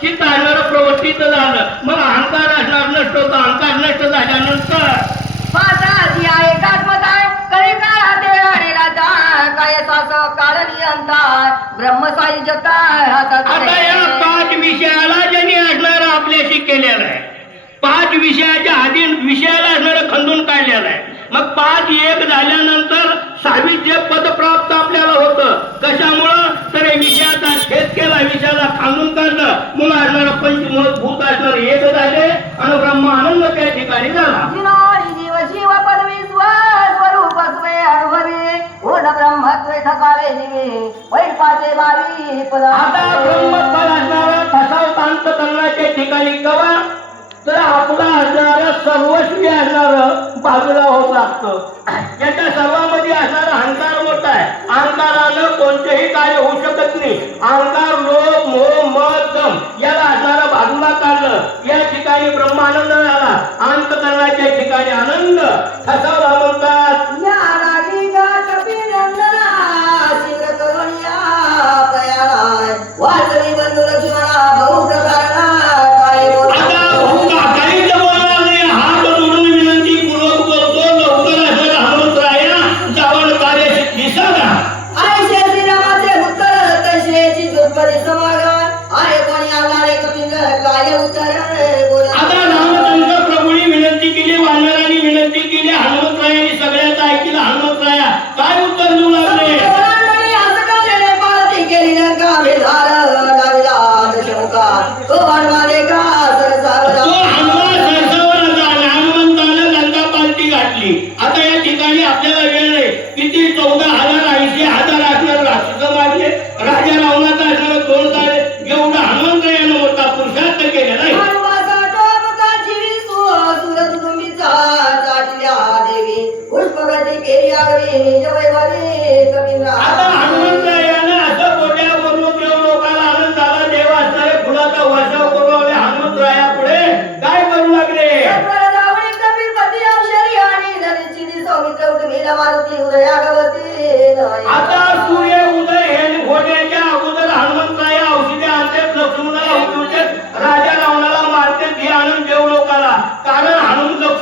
चित्त असणारं प्रवृत्तीच झालं. मग अहंकार असणार नष्ट होतं अहंकार नष्ट झाल्यानंतर? माझा जी आहे एकात्मत कळी काळा काय ब्रह्मसाई हातात आता या पाच विषयाला ज्यांनी असणारं आपल्याशी केलेलं आहे. पाच विषयाच्या आधी विषयाला असणारं खंदून काढलेलं आहे. मग पाच एक झाल्यानंतर म्हणून असणारं पंचमूळ भूत असणारे एक झाले. आणि ब्रह्मानंद त्या ठिकाणी झाला. जिनोरी जीव शिव पदवी स्वरूप स्वे अनुभवी पूर्ण ब्रह्मत्वे ठसावे जीवे वैपाचे बावी पद आता ब्रह्मत्वाला असणारा फसाव शांत करण्याच्या ठिकाणी कवा? तर आपला असणारं सर्वस्वी असणारं बाजूला होत लागतं याच्या सर्वामध्ये असणारा अहंकार मोठा आहे. अहंकारानं कोणतेही कार्य होऊ शकत नाही अहंकार लोभ मोह मत दम याला असणारा बाजूला काढलं या ठिकाणी ब्रह्मानंद झाला अंत करण्याच्या ठिकाणी आनंद फसावला घातली आता या ठिकाणी आपल्याला वेळ नाही. किती चौदा हजार ऐंशी हजार असणार राक्षस मारले राजा रावणाचा असणार दोन तारे एवढं हनुमंतरायानं मोठा पुरुषार्थ केलेला आहे हनुमाचा मारुती हृदयागवती आता तू